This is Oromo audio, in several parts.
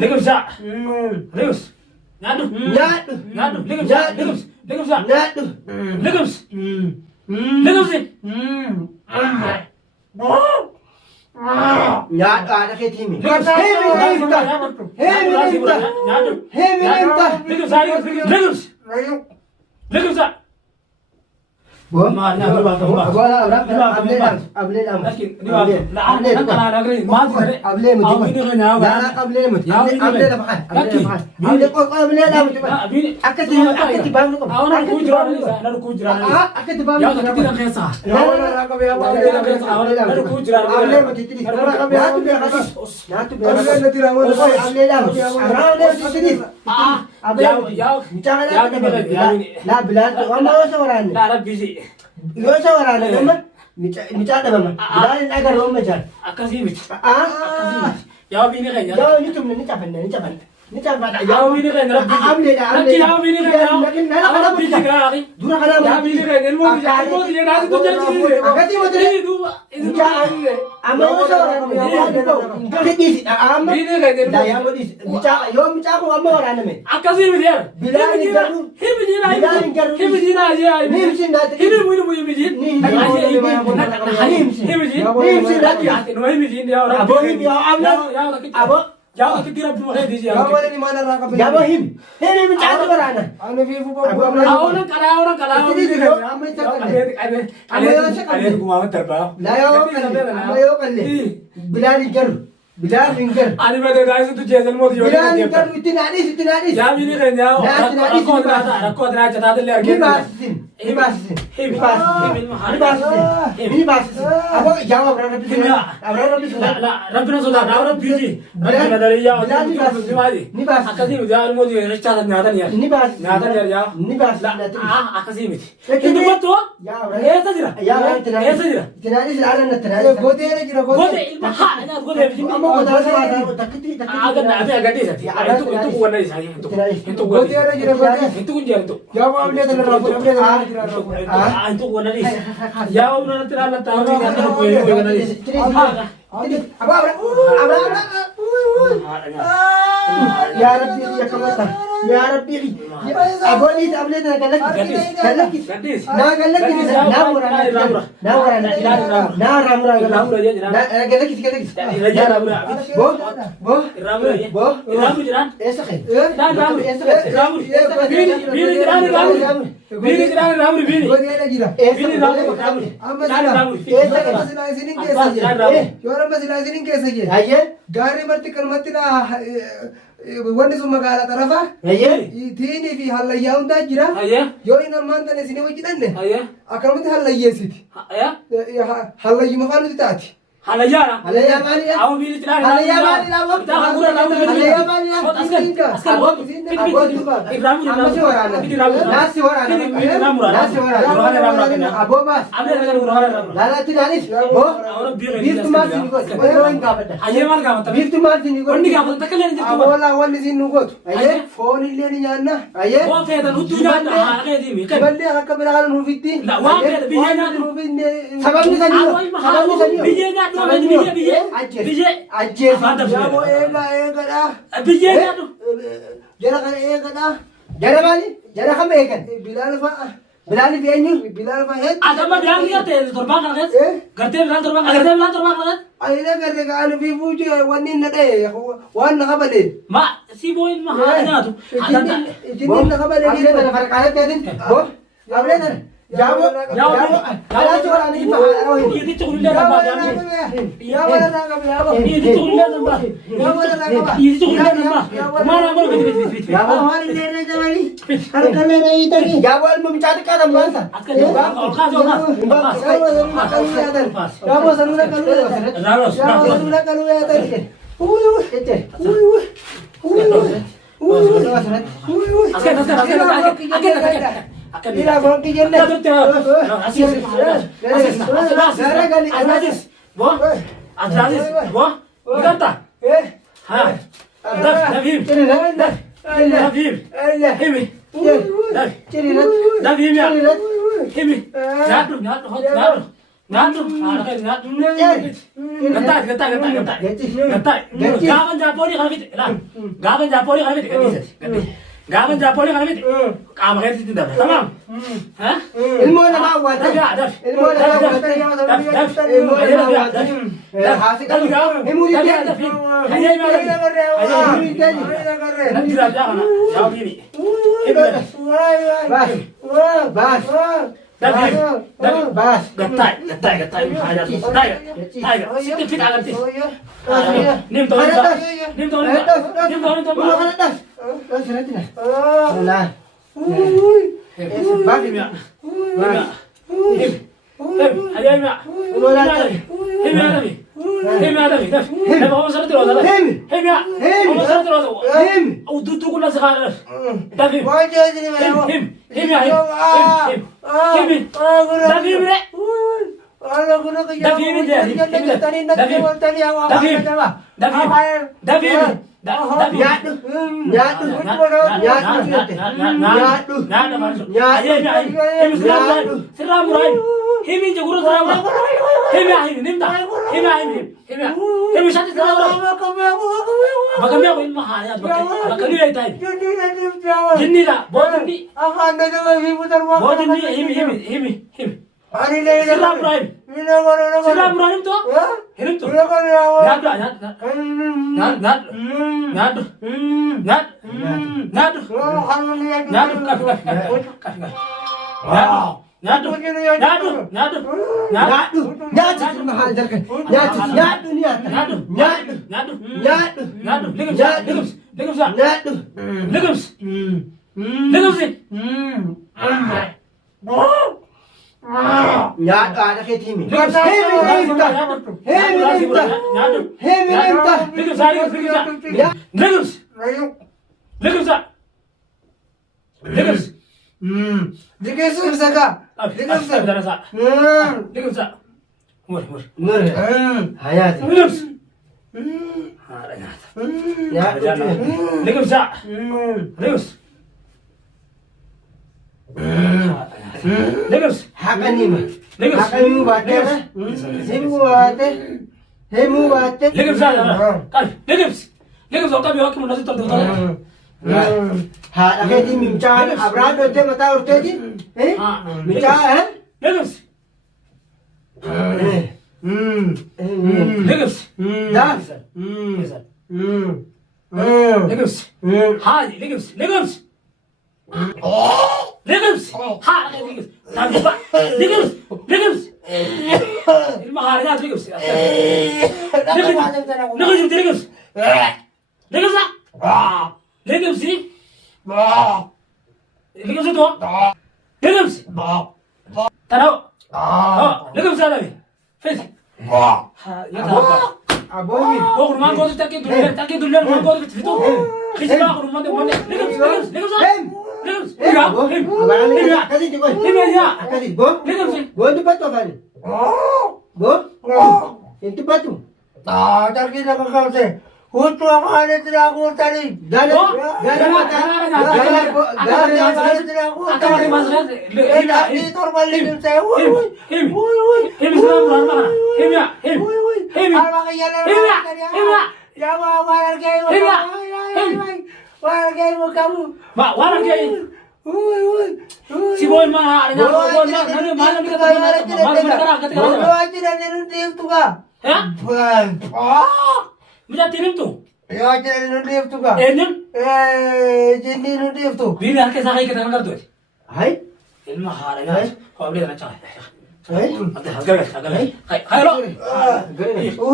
Liqimsa. Liqimsa. Nyaadhu. Nyaadhu. Liqimsa. Liqimsa. Liqimsa. Liqimsi. Nyaadhu haadha keetii himi. Liqimsa. Liqimsa. Ablee yoo isa waraana gama micaa dhabama bilaal hin agarroon majaan akkasii miti yaa biini keenya yoo ni tumne ni cafanne yaa biini keenya ableedha yaa biini keenya biini gaarii dura kana yaa biini keenya ilmoo biyya naasi tu jechisiise akkasii motire micaa amma yoo isa waraana dhiisidha amma biini keenya yaa godhiisi yoo micaa kun amma waraaname akkasii miti yaa bilaal hin garuu himijina ajee nimsin daate himimu himijin Jauh kita belum ada di sini. Kamu di mana raka? Jauh him. Ini mencari berana. Anu vivu orang kalau. Ada gua terbang. Layo kali. Bilal ingkar. Ani pada guys itu jalan mau jual. Bilal ingkar itu nadis. Ya ini kan jauh. Aku ada cerita dulu lagi. Ini basin. Apa jawab berapa bising? Rabbina sudah dah busy. Rabbina dari jauh. Ini bas. Akasih udah mau jual cerita nyata nih. Ini bas. Nyata nih ya. Ini bas. Akasih miti. Itu betul? Ya. Esa jira. Esa jira. Tenadis ada tenadis. Gode ada jira gode. Gode. Ini gode. Kamu kota saya takiti. Ada gadis. Itu gua nih saya. Itu gua. Gode ada jira gode. Itu kunci itu. Jawab ambil dari rafu ambil dari Itu gua nih. Jauh nanti lah tahu ni nanti gua nih. Apa? Ya Rabbi ya kamata. Ya Rabbi. Aboni abli na galak. Gadis. Na galak ni na murana. Na ramura. Galak. Ya ramura. Bo. Ramu jiran. Esa khay. Ramu. Bini jiran ramu. gode ada jira. Bini ramu. Ramu. Masila sinin kesa jira. Yora masila sinin kesa jira. Aye. Gari marti kalmati na wanni sun magala tarafa. Aye. Tini fi halayya hunda jira. Ayah. Yo ina manta ne sini wajidanne. Ayah. Akalmati halayyesiti. Ayah. Halayyu mafanu tati. Halayya. Halayya mali ya. Aku bini jiran. Halayya mali la wa. Halayya mali ya. Askar. Ramu. Nasi warana. Nasi warana. Abo bas. Lala tinalis. Bo. Bir tumas ni ko. Boy ngabata. Ayah mal kamu. Bir tumas ni ko. Kondi kamu tak kalian jadi kamu. Abola wanni sinu gotu. Aye. Phone ile ni nyanna. Aye. Wah kayak dan utuh jangan ada di sini. Balle hakka birahan nufitti. Nah, wah kayak bijinya tuh. Sabab ni sani. Sabab ni sani. Bijinya tuh. Biji. Ajje. Jabo ega da. Bijinya tuh. Jara kan ega da. Jara mali. Jara kami kan. Bilal fa. Bilal fi anyu. Bilal fa het. Ada mah dia lihat terbang kan? Gerti bilang terbang kan? Ayna garde ka anu fi fuji wanni na de. Wan na kabale. Mak si boy mah ada tuh. Jinnin na kabale Abli na farqalat kadin. Bo. Abli na. Jabo. Ala suara ni mahal. Ini tuh udah nambah jangan. Ya wala na kabale. Ini tuh udah nambah. Ya wala na kabale. Ini tuh udah nambah. Kemana mau fit. Jabo. Hawari le na jamali. Har kame na itari. Jabo al mumtad ka nam bansa. Akan juga Jabo sanuna kalu ya. Raros. Jabo sanuna kalu ya tadi. Kete. Akan Ila gong ki jenne. Aziz. Boh. Aziz. Boh. Berkata. Ha. Nabim. Nabim. Himi. Nabim ya. Himi. Nyatu. Nyaatu haala keessa nyaatu. Gattaa. Gaafa jaappoolii kana fite laal. Gaafa jaappoolii kana fite gadhiisati. Gaafa jaappoolii kana fite qaama keessatti dabra. Tamaam. Ilmoo namaa awwaata. Ilmoo namaa awwaata. Ilmoo namaa awwaata. Haasi qabu. Himuu ni deemi. Hayyee maal? Himuu ni deemi. Natti raajaa kana yaa'uuni. Baas. Baas. Baas. Gattaa. Haajaa sun. Taayiga. Sitti fixa agartee. Nimtoo. Ulo kana dhas. Dhas irratti na. Laa. Baas. Himi jaguru sarabra. Himi nimda. Himi shati sarabra. Bakamya ko ilma haya bakali ay tay. Jinni da bodini. Bodini himi. Ani le sarabra. Sarabra him to. Him to. Nyaatu mahal darkan. Nyaatu ni ata. Nyaatu. Nyaatu ada ke timi. Dikesum saka. Hayat. Hakani ma. Hakani mu baate. Simu baate. Hemu baate. Haadha keetii mimchaan Abraan dhootee mataa horteeti? Mimchaa Daaf. Aboy. Hutu amane tiraku tadi. Gana. Bisa tirim tu. Ya jadi nudif tu ka. Enyam. Jadi nudif tu. Bibi harke sakai kita ngar tu. Hai. Ilmu hara ya. Kau boleh nak cakap. Hai. Ada harga. Hai lo.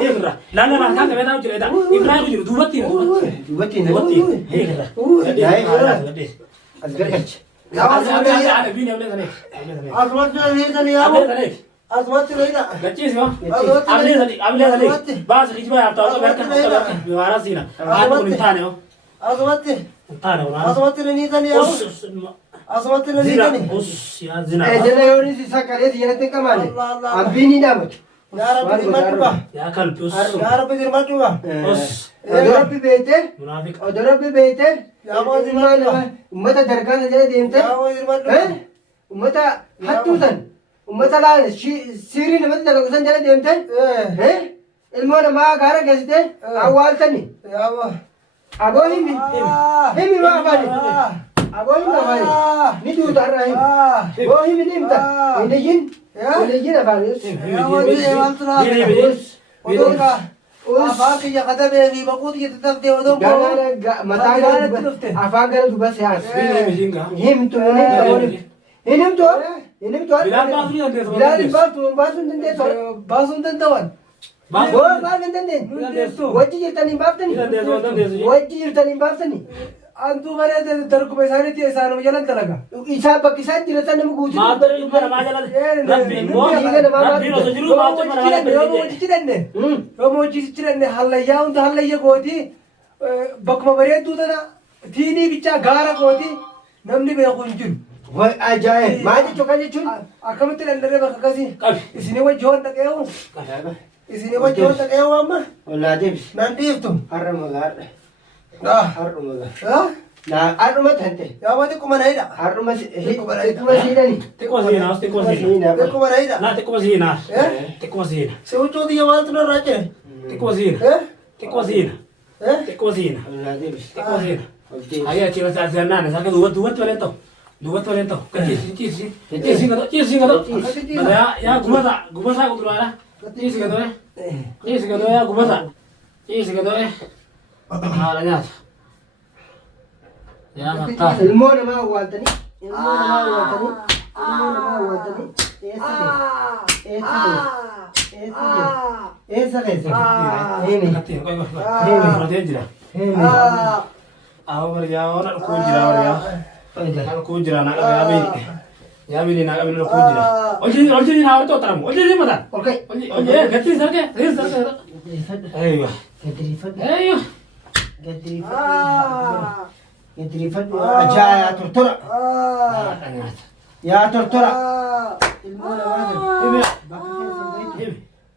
Iya benar. Lana nak kan kita tahu cerita. Ibrahim itu dua tin. Ada bini boleh tadi. Azmat leina. Gacis yo. Abli tadi. Bas rijma ya tahu berkan. Biwara sina. Aku nintane yo. Azmat. Nintane yo. Azmat leini tani ya. Azmat leini tani. Ya zina. Jana yoni si sakare si yate kamane. Abini namat. Ya Rabbi matuba. Ya kalpus. Ya Rabbi matuba. Odorabbi beete. Munafik. Odorabbi beete. Ya Rabbi ummata dargaan jala deemte. Ya Rabbi matuba. Ummata hattuutan. ummata laala siirii namatti dalagusan jala deemtan ilmoo namaa gaara geessite awwaaltani aboo himi maa afaani aboo himi afaani ni duuta har'a himi boo himi ni himta hinayyin afaani afaan kiyya katabee fi baquuti jette taftee odoon mataa afaan gara duba siyaas himtu hinimtu bilaal baasuun dandeessu baasuun danda'an baasuun dandeessu wajji jirtanii baaftanii wajji jirtanii baaftanii antuu malee darguma isaaniitti isaanuma jalan dalaga isaa bakki isaan jira san nama guutuu maatiin dhimma namaa jala rabbiin osoo jiruu maatiin namaa jala yoo hojii danne yoo hojii danne hallayyaa hunda hallayya gooti bakkuma bareedduu tana tiinii bichaa gaara gooti namni beeku hin jiru. Way ajaa'ib maal jechuun kan jechuun akkamitti danda'ee bakka akkasii isinii wajji hoon dhaqeewu isinii wajji hoon dhaqeewu amma ollaa deebisi nan dhiiftu har'a magaadha har'uma tante yaama xiqquma nayidha har'uma siidhani xiqquma siinaa xiqquma nayidha naa xiqquma siinaa xiqquma siina si huccuu xiyya maaltu narraa jire xiqquma siina xiqquma siina xiqquma siina ollaa deebisi xiqquma siina ayyaa chiira saasirannaan sarka duubatti malee ta'u duubatti malee ta'u ciisi gadoo yaa gumataa quturaadha ciisi gadoo yaa gumataa ciisi gadoo haadha nyaata yaa mattaa ilmoo namaa awwaaltanii eessa keessa fudhatee jira awwa bariyaa waan dhukuu jira bariyaa dhukuu jira naa qabe yaabini naa qabe dhukuu jira olchini naa warto taramu olchini mataan olchini gatti sarke aywa aywa Gadriifadhu ajaa yaa tortora yaa tortora ilmoo namaa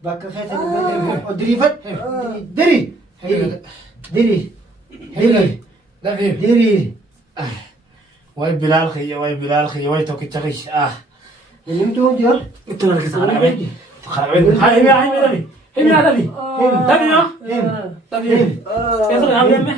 bakka keessa diriifadhu diri way bilaal khiyya way tokkicha khiyya nimtuu jira itti narkisa kharabe hay mi dabi dabi dabi dabi dabi dabi